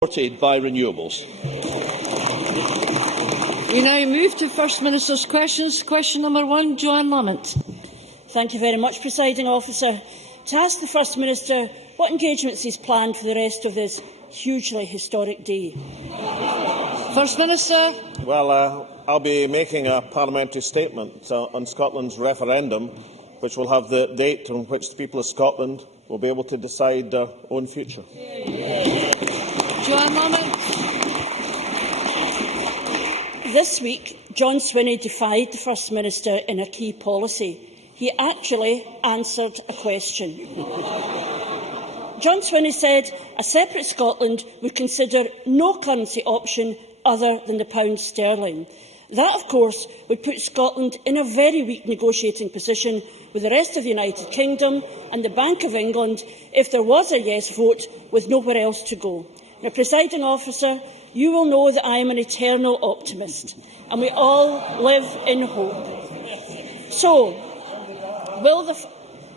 supported by renewables. We now move to First Minister's questions. Question number 1, Joanne Lamont. Thank you very much, Presiding Officer. To ask the First Minister what engagements he has planned for the rest of this hugely historic day. First Minister. Well, I'll be making a parliamentary statement on Scotland's referendum, which will have the date on which the people of Scotland will be able to decide their own future. Joanne Lamont. This week, John Swinney defied the First Minister in a key policy. He actually answered a question. John Swinney said a separate Scotland would consider no currency option other than the pound sterling. That, of course, would put Scotland in a very weak negotiating position with the rest of the United Kingdom and the Bank of England if there was a yes vote with nowhere else to go. Now, Presiding Officer, you will know that I am an eternal optimist, and we all live in hope. So,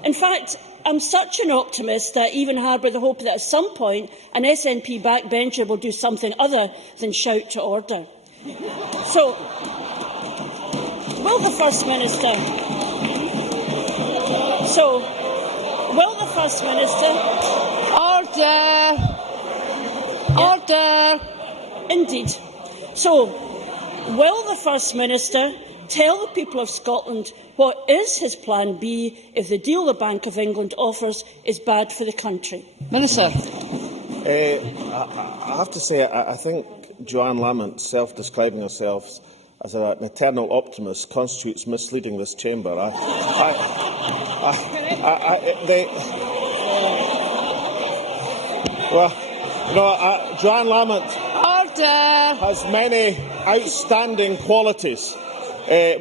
in fact, I'm such an optimist that I even harbour the hope that at some point an SNP backbencher will do something other than shout to order. So, will the First Minister? Order. Order. Indeed. So, will the First Minister tell the people of Scotland what is his plan B if the deal the Bank of England offers is bad for the country? Minister. I have to say, I think Joanne Lamont self-describing herself as an eternal optimist constitutes misleading this chamber. Joanne Lamont has many outstanding qualities,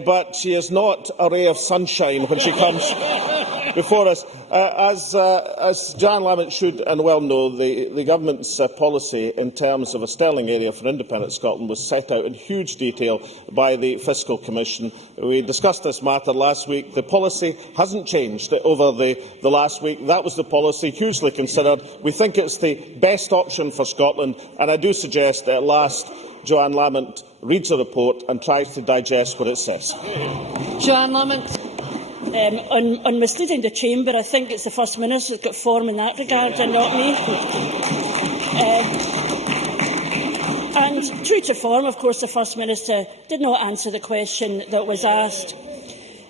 but she is not a ray of sunshine when she comes before us. As Joanne Lamont should and well know, the Government's policy in terms of a sterling area for independent Scotland was set out in huge detail by the Fiscal Commission. We discussed this matter last week. The policy hasn't changed over the last week. That was the policy, hugely considered. We think it's the best option for Scotland, and I do suggest that at last Joanne Lamont reads the report and tries to digest what it says. Joanne Lamont. On misleading the chamber, I think it's the First Minister who's got form in that regard and not me. And true to form, of course, the First Minister did not answer the question that was asked.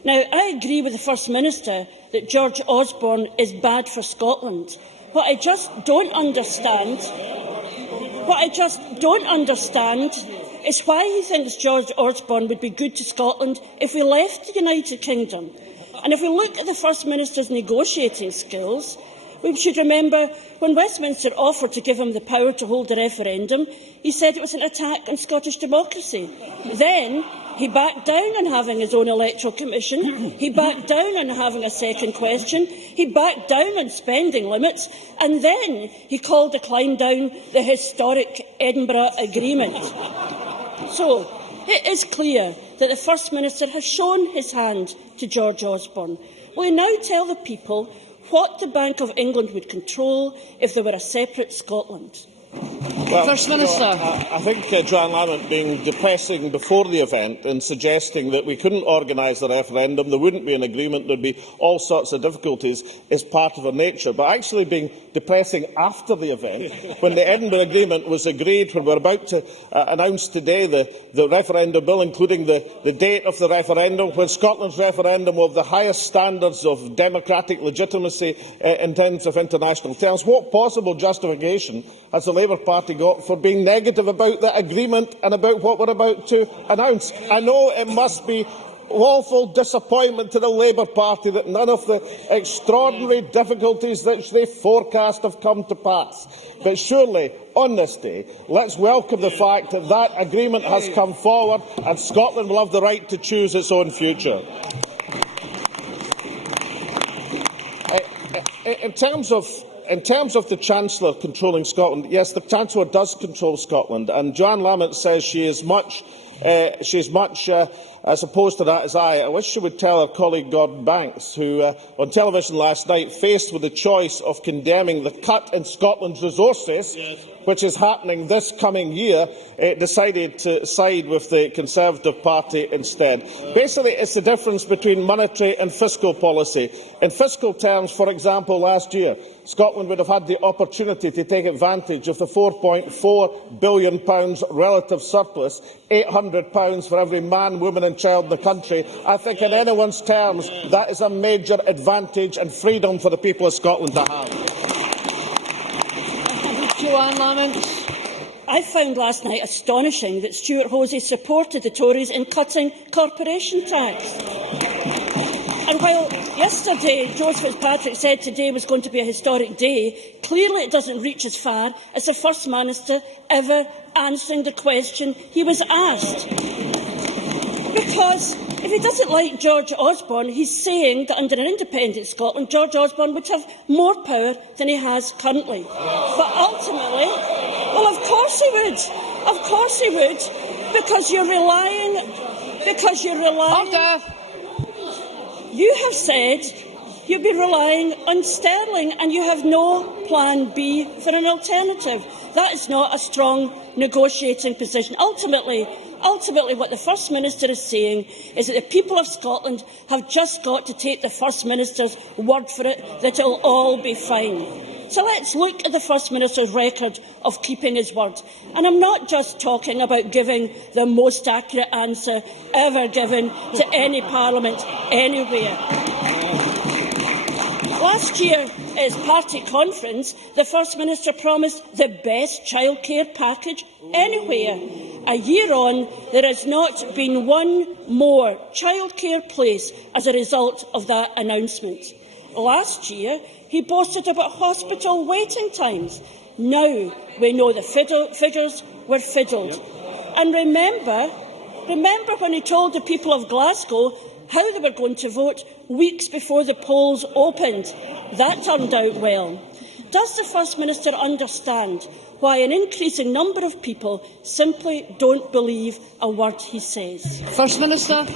Now, I agree with the First Minister that George Osborne is bad for Scotland. What I just don't understand is why he thinks George Osborne would be good to Scotland if we left the United Kingdom. And if we look at the First Minister's negotiating skills, we should remember when Westminster offered to give him the power to hold a referendum, he said it was an attack on Scottish democracy. Then he backed down on having his own electoral commission, he backed down on having a second question, he backed down on spending limits, and then he called a climb down the historic Edinburgh Agreement. So, it is clear that the First Minister has shown his hand to George Osborne. Will he now tell the people what the Bank of England would control if there were a separate Scotland? Well, First Minister. I think Joanne Lamont being depressing before the event and suggesting that we couldn't organise a referendum, there wouldn't be an agreement, there would be all sorts of difficulties, is part of her nature. But actually being depressing after the event, when the Edinburgh Agreement was agreed, when we are about to announce today the referendum bill, including the date of the referendum, when Scotland's referendum will have the highest standards of democratic legitimacy in terms of international terms, what possible justification has the Labour Party got for being negative about the agreement and about what we are about to announce? I know it must be woeful disappointment to the Labour Party that none of the extraordinary difficulties that they forecast have come to pass. But surely, on this day, let's welcome the fact that that agreement has come forward and Scotland will have the right to choose its own future. In terms of the Chancellor controlling Scotland, yes, the Chancellor does control Scotland, and Joanne Lamont says she is much she's much as opposed to that as I wish she would tell her colleague Gordon Banks, who on television last night, faced with the choice of condemning the cut in Scotland's resources, which is happening this coming year, decided to side with the Conservative Party instead. Basically, it's the difference between monetary and fiscal policy. In fiscal terms, for example, last year, Scotland would have had the opportunity to take advantage of the £4.4 billion relative surplus, £800 for every man, woman and child in the country. I think in anyone's terms that is a major advantage and freedom for the people of Scotland to have. Joanne Lamont. I found last night astonishing that Stuart Hosey supported the Tories in cutting corporation tax. And while yesterday George Fitzpatrick said today was going to be a historic day, clearly it doesn't reach as far as the First Minister ever answering the question he was asked. Because if he doesn't like George Osborne, he's saying that under an independent Scotland, George Osborne would have more power than he has currently. But ultimately, well, of course he would. Of course he would. Because you're relying... Order. You have said you'll be relying on sterling and you have no plan B for an alternative. That is not a strong negotiating position. Ultimately, what the First Minister is saying is that the people of Scotland have just got to take the First Minister's word for it that it will all be fine. So let's look at the First Minister's record of keeping his word. And I'm not just talking about giving the most accurate answer ever given to any Parliament anywhere. Last year, at his party conference, the First Minister promised the best childcare package anywhere. A year on, there has not been one more childcare place as a result of that announcement. Last year, he boasted about hospital waiting times. Now we know the figures were fiddled. And remember when he told the people of Glasgow how they were going to vote weeks before the polls opened? That turned out well. Does the First Minister understand why an increasing number of people simply don't believe a word he says? First Minister.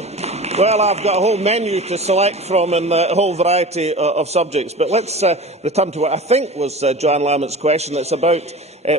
Well, I've got a whole menu to select from and a whole variety of subjects, but let's return to what I think was Joanne Lamont's question. It's about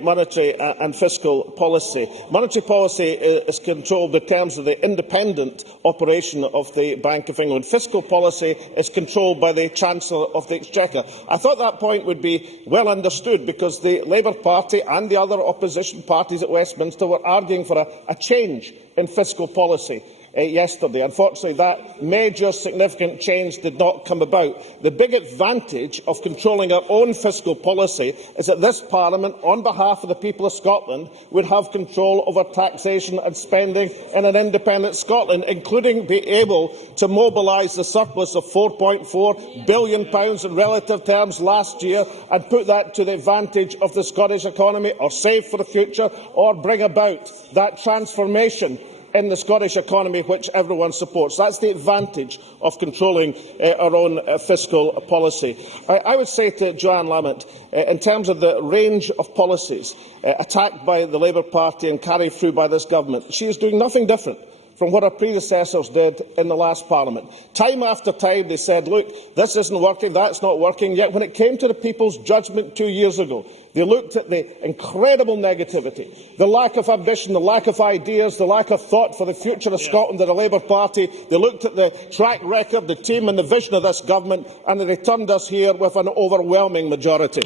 monetary and fiscal policy. Monetary policy is controlled in terms of the independent operation of the Bank of England. Fiscal policy is controlled by the Chancellor of the Exchequer. I thought that point would be well understood because the Labour Party and the other opposition parties at Westminster were arguing for a change in fiscal policy yesterday. Unfortunately, that major significant change did not come about. The big advantage of controlling our own fiscal policy is that this Parliament, on behalf of the people of Scotland, would have control over taxation and spending in an independent Scotland, including be able to mobilise the surplus of £4.4 billion in relative terms last year and put that to the advantage of the Scottish economy, or save for the future, or bring about that transformation in the Scottish economy which everyone supports. That's the advantage of controlling our own fiscal policy. I would say to Joanne Lamont, in terms of the range of policies attacked by the Labour Party and carried through by this government, she is doing nothing different from what our predecessors did in the last Parliament. Time after time they said, look, this isn't working, that's not working, yet when it came to the people's judgment 2 years ago, they looked at the incredible negativity, the lack of ambition, the lack of ideas, the lack of thought for the future of Scotland of the Labour Party. They looked at the track record, the team and the vision of this government, and they returned us here with an overwhelming majority.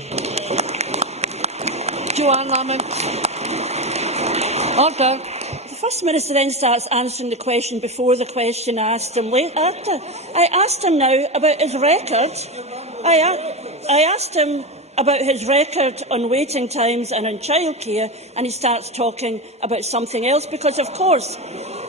Joanne Lamont. Order. The First Minister then starts answering the question before the question asked him after. I asked him now about his record. I asked him about his record on waiting times and on childcare, and he starts talking about something else because, of course,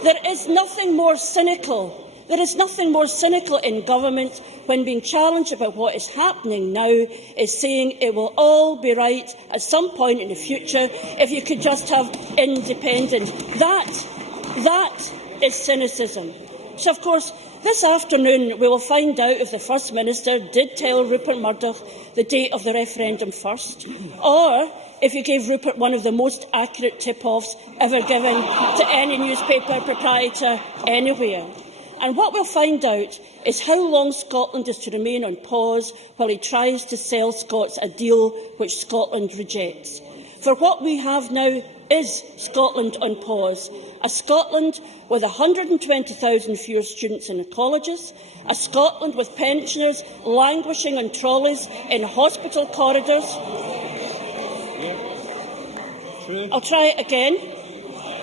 there is nothing more cynical. There is nothing more cynical in government when being challenged about what is happening now is saying it will all be right at some point in the future if you could just have independence. That is cynicism. So, of course, this afternoon we will find out if the First Minister did tell Rupert Murdoch the date of the referendum first, or if you gave Rupert one of the most accurate tip-offs ever given to any newspaper proprietor anywhere. And what we'll find out is how long Scotland is to remain on pause while he tries to sell Scots a deal which Scotland rejects. For what we have now is Scotland on pause, a Scotland with 120,000 fewer students in the colleges, a Scotland with pensioners languishing on trolleys in hospital corridors. I'll try it again.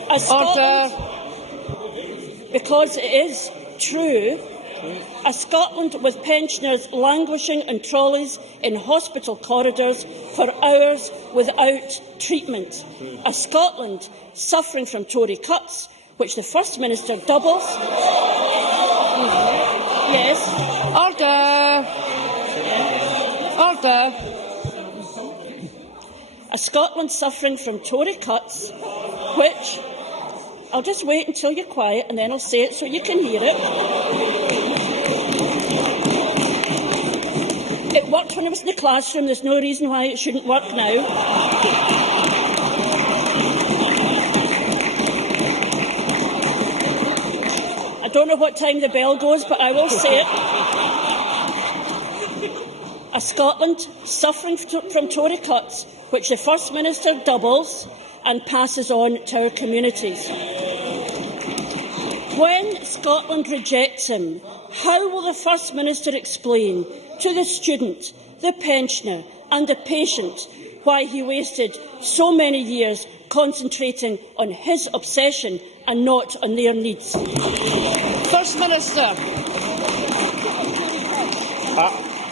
A Scotland, because it is true, a Scotland with pensioners languishing in trolleys in hospital corridors for hours without treatment. A Scotland suffering from Tory cuts, which the First Minister doubles. Yes. Order. A Scotland suffering from Tory cuts, which... I'll just wait until you're quiet and then I'll say it so you can hear it. It worked when I was in the classroom. There's no reason why it shouldn't work now. I don't know what time the bell goes, but I will say it. A Scotland suffering from Tory cuts, which the First Minister doubles and passes on to our communities. When Scotland rejects him, how will the First Minister explain to the student, the pensioner and the patient why he wasted so many years concentrating on his obsession and not on their needs? First Minister.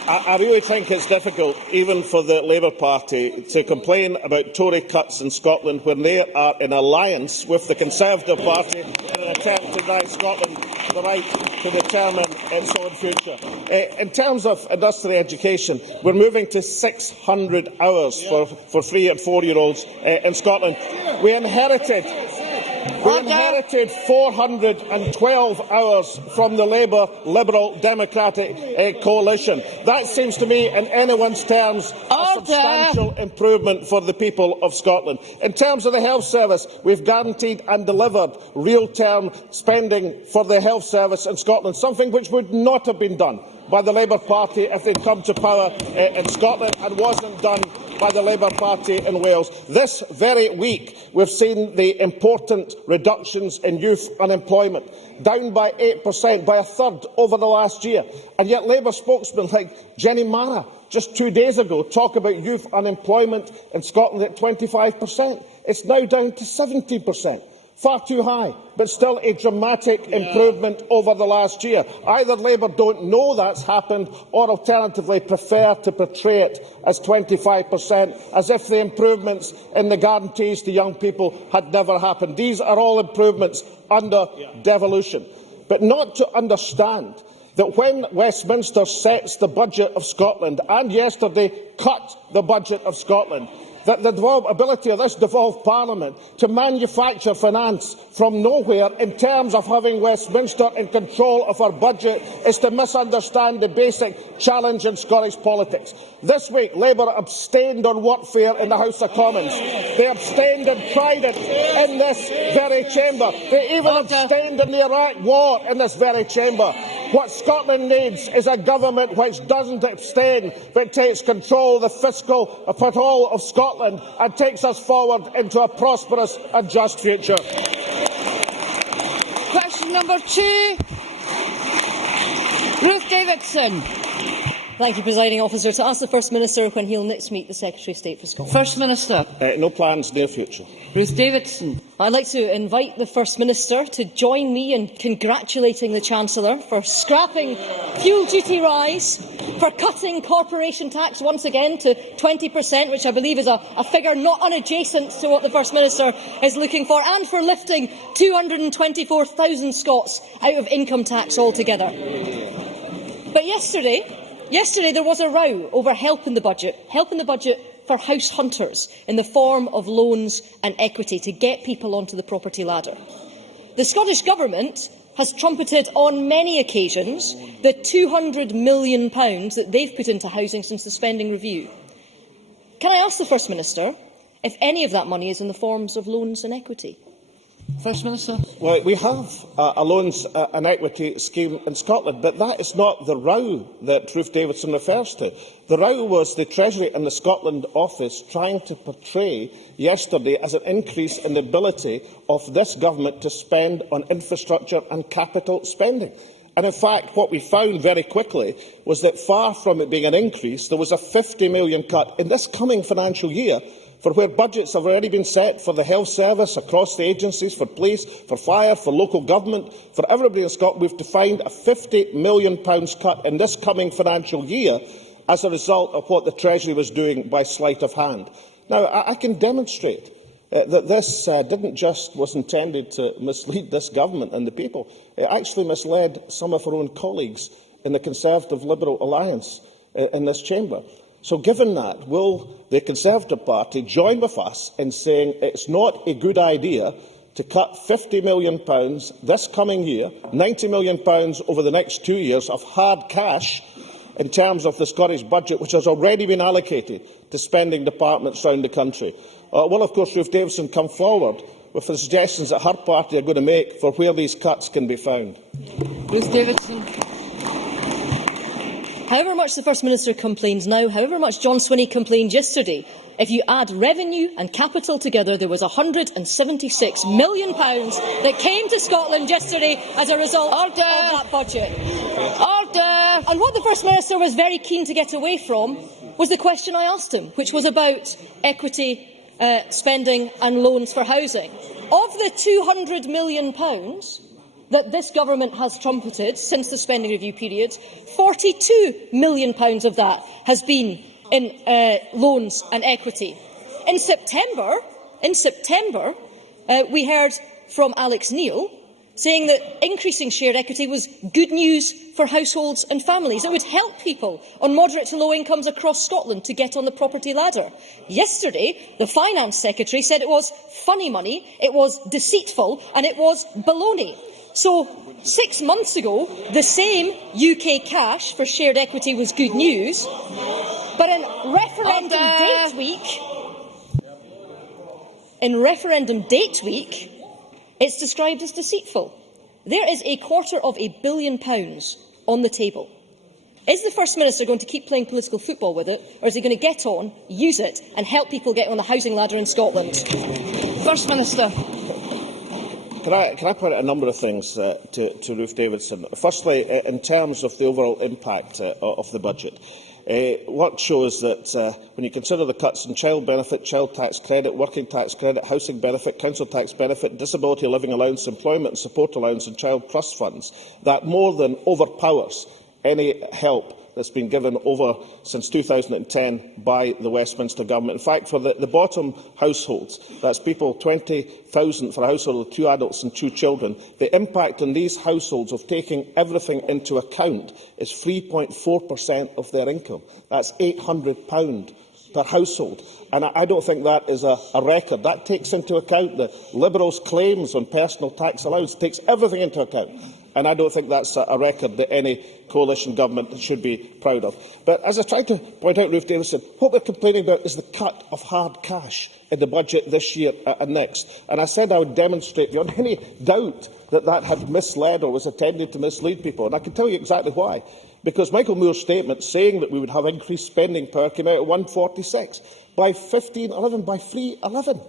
I really think it's difficult, even for the Labour Party, to complain about Tory cuts in Scotland when they are in alliance with the Conservative Party in an attempt to deny Scotland the right to determine its own future. In terms of industry education, we're moving to 600 hours for 3- and 4-year-olds in Scotland. We inherited 412 hours from the Labour Liberal Democratic coalition. That seems to me, in anyone's terms, a substantial improvement for the people of Scotland. In terms of the health service, we've guaranteed and delivered real-term spending for the health service in Scotland, something which would not have been done by the Labour Party if they'd come to power in Scotland and wasn't done by the Labour Party in Wales. This very week, we've seen the important reductions in youth unemployment, down by 8%, by a third over the last year. And yet Labour spokesmen like Jenny Mara, just 2 days ago, talk about youth unemployment in Scotland at 25%. It's now down to 17%. Far too high, but still a dramatic improvement over the last year. Either Labour don't know that's happened, or alternatively prefer to portray it as 25%, as if the improvements in the guarantees to young people had never happened. These are all improvements under devolution. But not to understand that when Westminster sets the budget of Scotland, and yesterday cut the budget of Scotland, that the ability of this devolved Parliament to manufacture finance from nowhere in terms of having Westminster in control of our budget is to misunderstand the basic challenge in Scottish politics. This week, Labour abstained on workfare in the House of Commons. They abstained in Trident in this very chamber. They even abstained in the Iraq war in this very chamber. What Scotland needs is a government which doesn't abstain, but takes control of the fiscal whole of Scotland and takes us forward into a prosperous and just future. Question number 2. Ruth Davidson. Thank you, Presiding Officer. To ask the First Minister when he'll next meet the Secretary of State for Scotland. First Minister. No plans, near future. Ruth Davidson. I'd like to invite the First Minister to join me in congratulating the Chancellor for scrapping fuel duty rise, for cutting corporation tax once again to 20%, which I believe is a figure not unadjacent to what the First Minister is looking for, and for lifting 224,000 Scots out of income tax altogether. But yesterday there was a row over help in the budget for house hunters in the form of loans and equity to get people onto the property ladder. The Scottish Government has trumpeted on many occasions the £200 million that they've put into housing since the spending review. Can I ask the First Minister if any of that money is in the forms of loans and equity? First Minister. Well, we have a loans and equity scheme in Scotland, but that is not the row that Ruth Davidson refers to. The row was the Treasury and the Scotland Office trying to portray yesterday as an increase in the ability of this government to spend on infrastructure and capital spending. And in fact, what we found very quickly was that far from it being an increase, there was a £50 million cut in this coming financial year for where budgets have already been set for the health service, across the agencies, for police, for fire, for local government, for everybody in Scotland. We've defined a £50 million cut in this coming financial year as a result of what the Treasury was doing by sleight of hand. Now, I can demonstrate that this was intended to mislead this government and the people. It actually misled some of our own colleagues in the Conservative Liberal Alliance in this chamber. So given that, will the Conservative Party join with us in saying it's not a good idea to cut £50 million this coming year, £90 million over the next 2 years of hard cash in terms of the Scottish budget, which has already been allocated to spending departments around the country? Will, of course, Ruth Davidson come forward with the suggestions that her party are going to make for where these cuts can be found? Ruth Davidson. However much the First Minister complains now, however much John Swinney complained yesterday, if you add revenue and capital together, there was £176 million that came to Scotland yesterday as a result of that budget. Order! And what the First Minister was very keen to get away from was the question I asked him, which was about equity spending and loans for housing. Of the £200 million that this government has trumpeted since the spending review period, £42 million of that has been in loans and equity. In September, we heard from Alex Neil saying that increasing shared equity was good news for households and families. It would help people on moderate to low incomes across Scotland to get on the property ladder. Yesterday, the Finance Secretary said it was funny money, it was deceitful and it was baloney. So, 6 months ago, the same UK cash for shared equity was good news, but in referendum date week, it's described as deceitful. There is £250 million on the table. Is the First Minister going to keep playing political football with it, or is he going to get on, use it, and help people get on the housing ladder in Scotland? First Minister. Can I point out a number of things to Ruth Davidson? Firstly, in terms of the overall impact of the budget, what shows that when you consider the cuts in child benefit, child tax credit, working tax credit, housing benefit, council tax benefit, disability living allowance, employment and support allowance and child trust funds, that more than overpowers any help that's been given over since 2010 by the Westminster Government. In fact, for the bottom households, that's people 20,000 for a household of 2 adults and 2 children, the impact on these households of taking everything into account is 3.4% of their income. That's £800 per household. And I don't think that is a record. That takes into account the Liberals' claims on personal tax allowance, takes everything into account. And I don't think that's a record that any coalition government should be proud of. But as I tried to point out, Ruth Davidson, what we're complaining about is the cut of hard cash in the budget this year and next. And I said I would demonstrate beyond any doubt that that had misled or was intended to mislead people. And I can tell you exactly why. Because Michael Moore's statement saying that we would have increased spending power came out at 146. By 1511, by 311.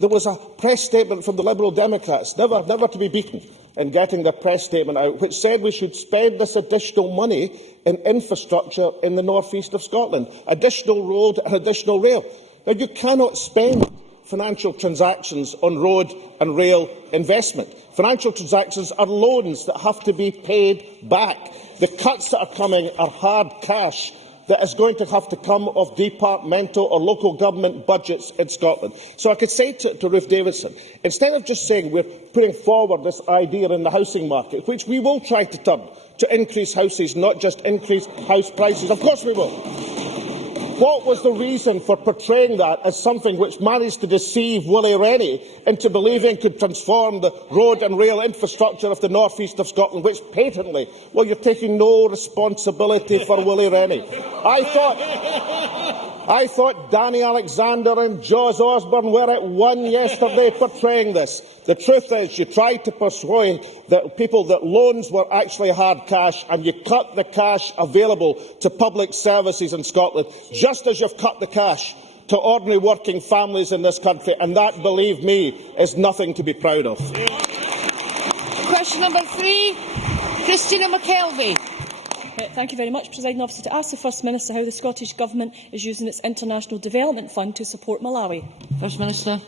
There was a press statement from the Liberal Democrats, never to be beaten, in getting their press statement out, which said we should spend this additional money in infrastructure in the north east of Scotland, additional road and additional rail. Now, you cannot spend financial transactions on road and rail investment. Financial transactions are loans that have to be paid back. The cuts that are coming are hard cash that is going to have to come of departmental or local government budgets in Scotland. So I could say to Ruth Davidson, instead of just saying we're putting forward this idea in the housing market, which we will try to turn to increase houses, not just increase house prices, of course we will. what was the reason for portraying that as something which managed to deceive Willie Rennie into believing could transform the road and rail infrastructure of the north east of Scotland, which patently, well, you're taking no responsibility for Willie Rennie. I thought Danny Alexander and Jos Osborne were at one yesterday portraying this. The truth is, you tried to persuade people that loans were actually hard cash, and you cut the cash available to public services in Scotland, just as you've cut the cash to ordinary working families in this country, and that, believe me, is nothing to be proud of. Question number 3, Christina McKelvey. Thank you very much, Presiding Officer. To ask the First Minister how the Scottish Government is using its International Development Fund to support Malawi. First Minister.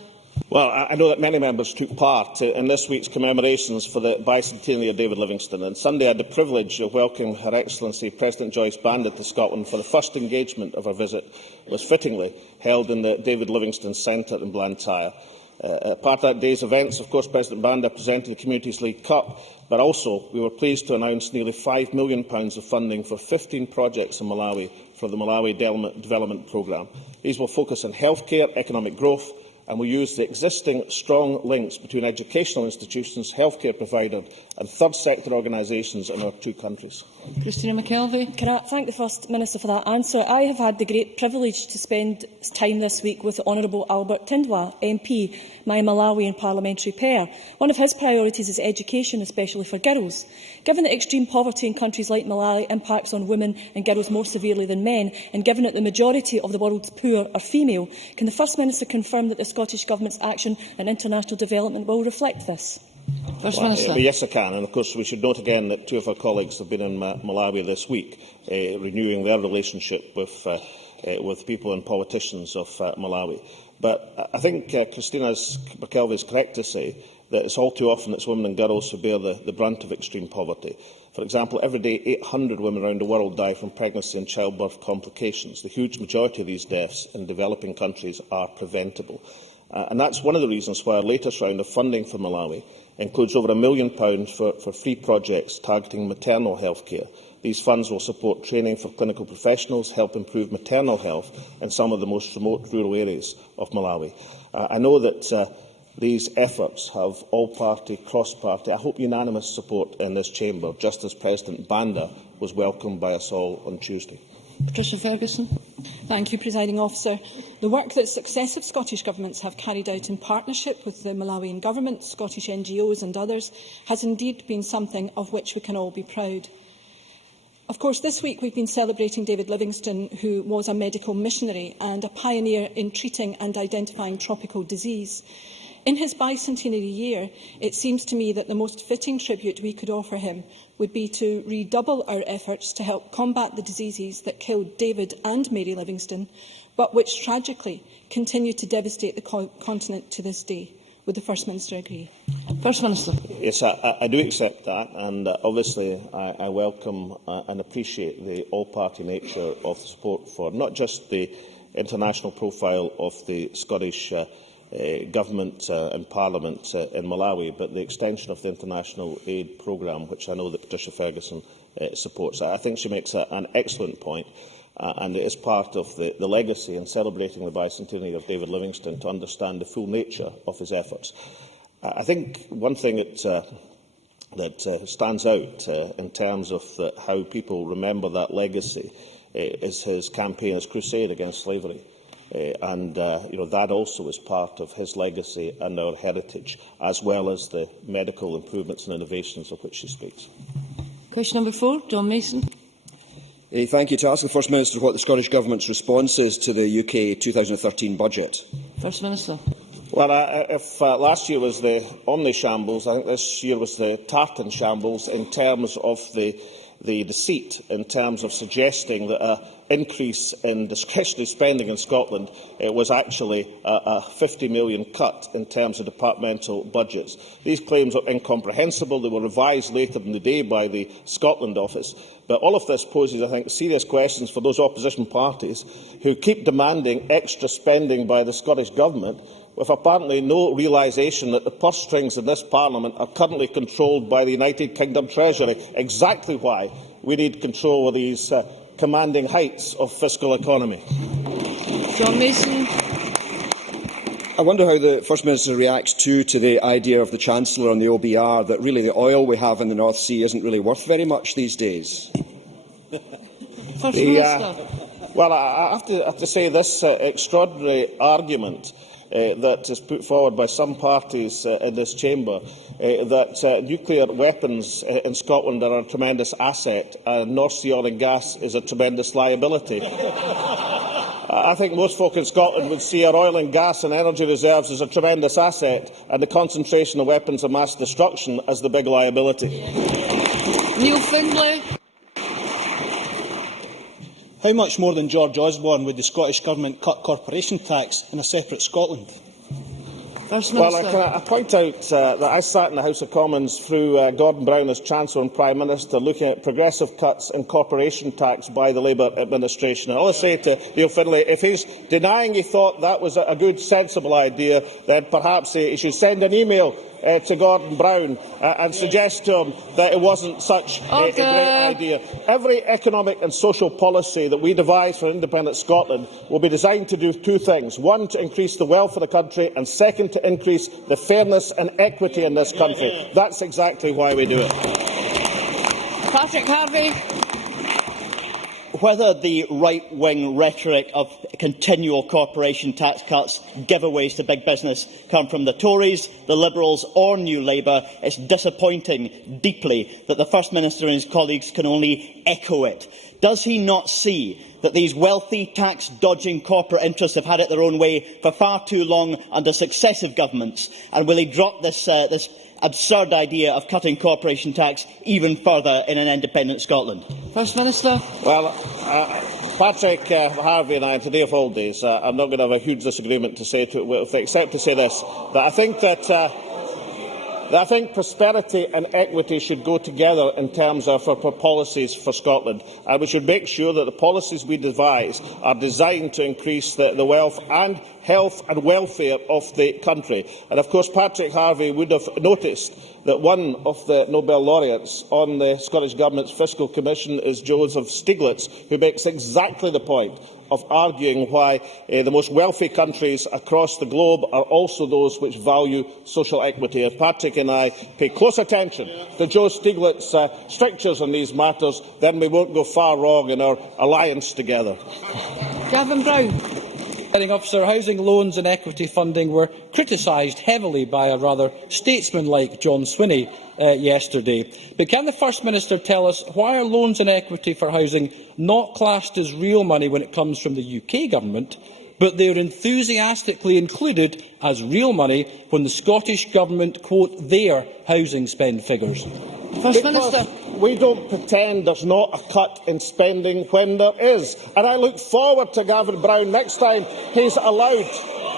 Well, I know that many members took part in this week's commemorations for the bicentennial of David Livingstone, and Sunday I had the privilege of welcoming Her Excellency President Joyce Bandit to Scotland for the first engagement of her visit, was fittingly held in the David Livingstone Centre in Blantyre. Part of that day's events, of course, President Bandit presented the Communities League Cup, but also we were pleased to announce nearly £5 million of funding for 15 projects in Malawi for the Malawi Development Programme. These will focus on healthcare, economic growth, and we use the existing strong links between educational institutions, healthcare providers and third sector organisations in our two countries. Christina McKelvey. Can I thank the First Minister for that answer? I have had the great privilege to spend time this week with the Honourable Albert Tindwa, MP, my Malawian parliamentary pair. One of his priorities is education, especially for girls. Given that extreme poverty in countries like Malawi impacts on women and girls more severely than men, and given that the majority of the world's poor are female, can the First Minister confirm that the Scottish Government's action and international development will reflect this? First Minister. Yes, I can. And of course, we should note again that two of our colleagues have been in Malawi this week, renewing their relationship with people and politicians of Malawi. But I think Christina McKelvey is correct to say that it's all too often it's women and girls who bear the brunt of extreme poverty. For example, every day 800 women around the world die from pregnancy and childbirth complications. The huge majority of these deaths in developing countries are preventable. And that's one of the reasons why our latest round of funding for Malawi includes over £1 million for free projects targeting maternal health care. These funds will support training for clinical professionals, help improve maternal health in some of the most remote rural areas of Malawi. I know that these efforts have all-party, cross-party, I hope unanimous support in this chamber, just as President Banda was welcomed by us all on Tuesday. Patricia Ferguson. Thank you, Presiding Officer. The work that successive Scottish Governments have carried out in partnership with the Malawian Government, Scottish NGOs and others has indeed been something of which we can all be proud. Of course, this week we've been celebrating David Livingstone, who was a medical missionary and a pioneer in treating and identifying tropical disease. In his bicentenary year, it seems to me that the most fitting tribute we could offer him would be to redouble our efforts to help combat the diseases that killed David and Mary Livingstone, but which tragically continue to devastate the continent to this day. Would the First Minister agree? First Minister. Yes, I do accept that, and obviously I welcome and appreciate the all-party nature of the support for not just the international profile of the Scottish Government and Parliament in Malawi, but the extension of the international aid programme, which I know that Patricia Ferguson supports. I think she makes an excellent point, and it is part of the legacy in celebrating the bicentenary of David Livingstone to understand the full nature of his efforts. I think one thing that stands out in terms of how people remember that legacy is his campaign, his crusade against slavery. That also is part of his legacy and our heritage, as well as the medical improvements and innovations of which he speaks. Question number 4, John Mason. Thank you. To ask the First Minister what the Scottish Government's response is to the UK 2013 budget. First Minister. Well, if last year was the omni-shambles, I think this year was the tartan shambles in terms of the deceit, in terms of suggesting that an increase in discretionary spending in Scotland was actually a £50 million cut in terms of departmental budgets. These claims are incomprehensible. They were revised later in the day by the Scotland Office. But all of this poses, I think, serious questions for those opposition parties who keep demanding extra spending by the Scottish Government, with apparently no realisation that the purse strings in this Parliament are currently controlled by the United Kingdom Treasury, exactly why we need control of these commanding heights of fiscal economy. John Mason. I wonder how the First Minister reacts to the idea of the Chancellor on the OBR that really the oil we have in the North Sea isn't really worth very much these days. First Minister. Well, I have to say this extraordinary argument that is put forward by some parties in this chamber that nuclear weapons in Scotland are a tremendous asset and North Sea oil and gas is a tremendous liability. I think most folk in Scotland would see our oil and gas and energy reserves as a tremendous asset and the concentration of weapons of mass destruction as the big liability. Neil Findlay. How much more than George Osborne would the Scottish Government cut corporation tax in a separate Scotland? Well, I point out that I sat in the House of Commons through Gordon Brown as Chancellor and Prime Minister looking at progressive cuts in corporation tax by the Labour administration. And I'll say to Neil Findlay, if he's denying he thought that was a good, sensible idea, then perhaps he should send an email to Gordon Brown and suggest to him that it wasn't such a great idea. Every economic and social policy that we devise for independent Scotland will be designed to do two things. One, to increase the wealth of the country, and second, to increase the fairness and equity in this country. That's exactly why we do it. Patrick Harvey. Whether the right-wing rhetoric of continual corporation tax cuts, giveaways to big business, come from the Tories, the Liberals or New Labour, it's disappointing deeply that the First Minister and his colleagues can only echo it. Does he not see that these wealthy, tax-dodging corporate interests have had it their own way for far too long under successive governments? And will he drop this absurd idea of cutting corporation tax even further in an independent Scotland? First Minister. Well, Patrick Harvey and I, today of all days, I'm not going to have a huge disagreement to say except to say this, that I think prosperity and equity should go together in terms of our policies for Scotland, and we should make sure that the policies we devise are designed to increase the wealth and health and welfare of the country. And of course Patrick Harvey would have noticed that one of the Nobel laureates on the Scottish Government's Fiscal Commission is Joseph Stiglitz, who makes exactly the point of arguing why the most wealthy countries across the globe are also those which value social equity. If Patrick and I pay close attention to Joe Stiglitz's strictures on these matters, then we won't go far wrong in our alliance together. Gavin Brown. Officer, housing loans and equity funding were criticised heavily by a rather statesman-like John Swinney yesterday. But can the First Minister tell us why are loans and equity for housing not classed as real money when it comes from the UK Government, but they are enthusiastically included as real money when the Scottish Government quote their housing spend figures? First Minister. We don't pretend there's not a cut in spending when there is. And I look forward to Gavin Brown next time he's allowed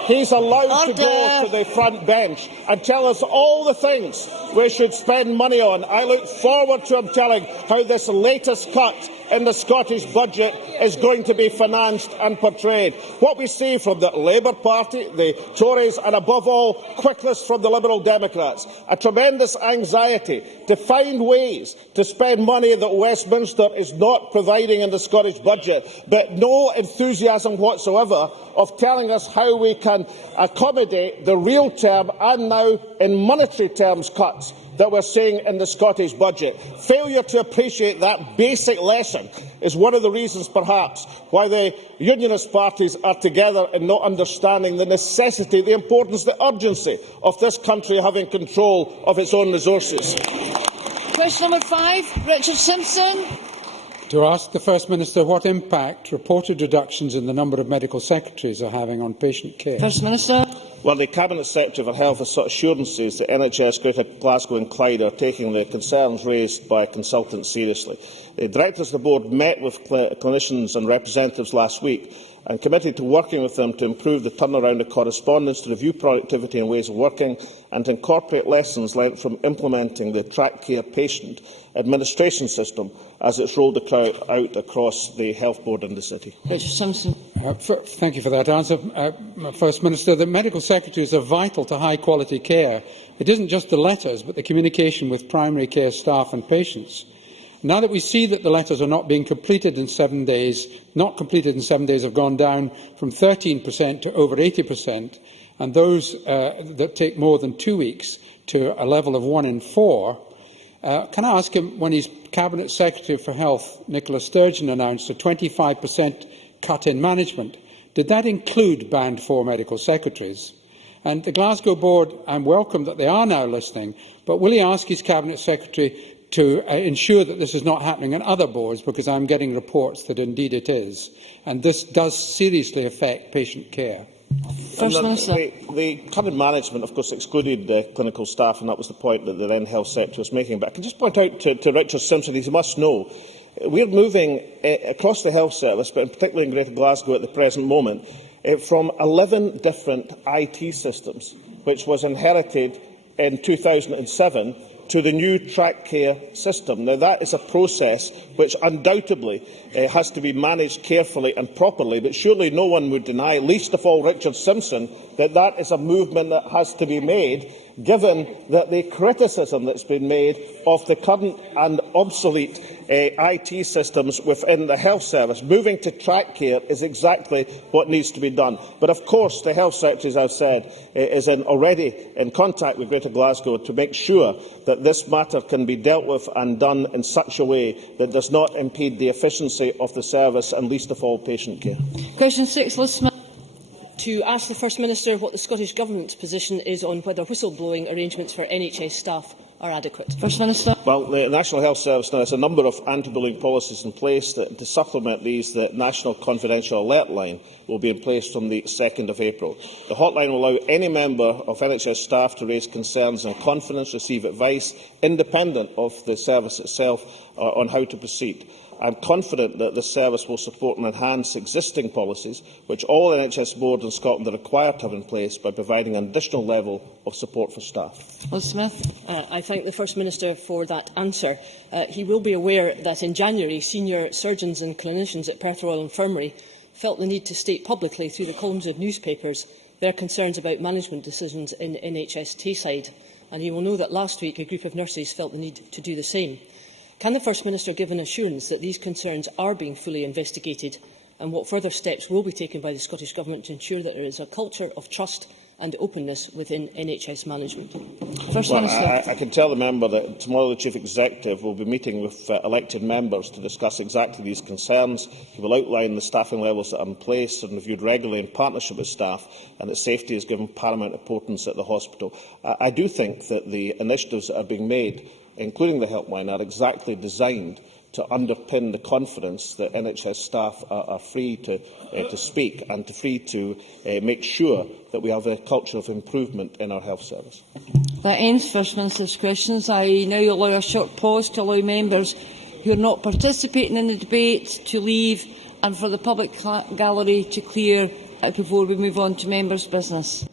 to go to the front bench and tell us all the things we should spend money on. I look forward to him telling how this latest cut in the Scottish budget is going to be financed and portrayed. What we see from the Labour Party, the Tories and above all Quickless from the Liberal Democrats, a tremendous anxiety to find ways to spend money that Westminster is not providing in the Scottish budget, but no enthusiasm whatsoever of telling us how we can accommodate the real term and now in monetary terms cuts that we're seeing in the Scottish budget. Failure to appreciate that basic lesson is one of the reasons, perhaps, why the unionist parties are together in not understanding the necessity, the importance, the urgency of this country having control of its own resources. Question number 5, Richard Simpson. To ask the First Minister what impact reported reductions in the number of medical secretaries are having on patient care. First Minister. Well, the Cabinet Secretary for Health has sought assurances that NHS Greater Glasgow and Clyde are taking the concerns raised by consultants seriously. The directors of the board met with clinicians and representatives last week and committed to working with them to improve the turnaround of correspondence, to review productivity and ways of working, and to incorporate lessons learnt from implementing the Track Care Patient Administration System as it's rolled out across the Health Board in the City. Richard Simpson. Thank you for that answer, First Minister. The medical secretaries are vital to high-quality care. It isn't just the letters, but the communication with primary care staff and patients. Now that we see that the letters are not being completed in 7 days, have gone down from 13% to over 80%, and those that take more than 2 weeks to a level of 1 in 4, can I ask him, when his Cabinet Secretary for Health, Nicola Sturgeon, announced a 25% cut in management, did that include Band 4 medical secretaries? And the Glasgow Board, I'm welcome that they are now listening, but will he ask his Cabinet Secretary to ensure that this is not happening in other boards, because I'm getting reports that indeed it is, and this does seriously affect patient care? First Minister. The current management, of course, excluded clinical staff, and that was the point that the then Health Secretary was making. But I can just point out to Richard Simpson, he must know, we're moving across the health service, but particularly in Greater Glasgow at the present moment, from 11 different IT systems, which was inherited in 2007, to the new track care system. Now, that is a process which undoubtedly has to be managed carefully and properly, but surely no one would deny, least of all Richard Simpson, that that is a movement that has to be made, given that the criticism that's been made of the current and obsolete IT systems within the health service. Moving to track care is exactly what needs to be done. But of course, the Health Secretary, as I've said, is already in contact with Greater Glasgow to make sure that this matter can be dealt with and done in such a way that does not impede the efficiency of the service and least of all patient care. Question 6, Liz Smith. To ask the First Minister what the Scottish Government's position is on whether whistleblowing arrangements for NHS staff are adequate. First Minister. Well, the National Health Service now has a number of anti-bullying policies in place. To supplement these, the National Confidential Alert Line will be in place from the 2nd of April. The hotline will allow any member of NHS staff to raise concerns in confidence, receive advice, independent of the service itself, on how to proceed. I am confident that this service will support and enhance existing policies, which all NHS boards in Scotland are required to have in place, by providing an additional level of support for staff. Liz Smith. I thank the First Minister for that answer. He will be aware that in January, senior surgeons and clinicians at Perth Royal Infirmary felt the need to state publicly through the columns of newspapers their concerns about management decisions in NHS Tayside, and he will know that last week a group of nurses felt the need to do the same. Can the First Minister give an assurance that these concerns are being fully investigated, and what further steps will be taken by the Scottish Government to ensure that there is a culture of trust and openness within NHS management? First Minister. I can tell the member that tomorrow the Chief Executive will be meeting with elected members to discuss exactly these concerns. He will outline the staffing levels that are in place and reviewed regularly in partnership with staff, and that safety is given paramount importance at the hospital. I do think that the initiatives that are being made, including the helpline, are exactly designed to underpin the confidence that NHS staff are free to speak and free to make sure that we have a culture of improvement in our health service. That ends First Minister's questions. I now allow a short pause to allow members who are not participating in the debate to leave, and for the public gallery to clear before we move on to members' business.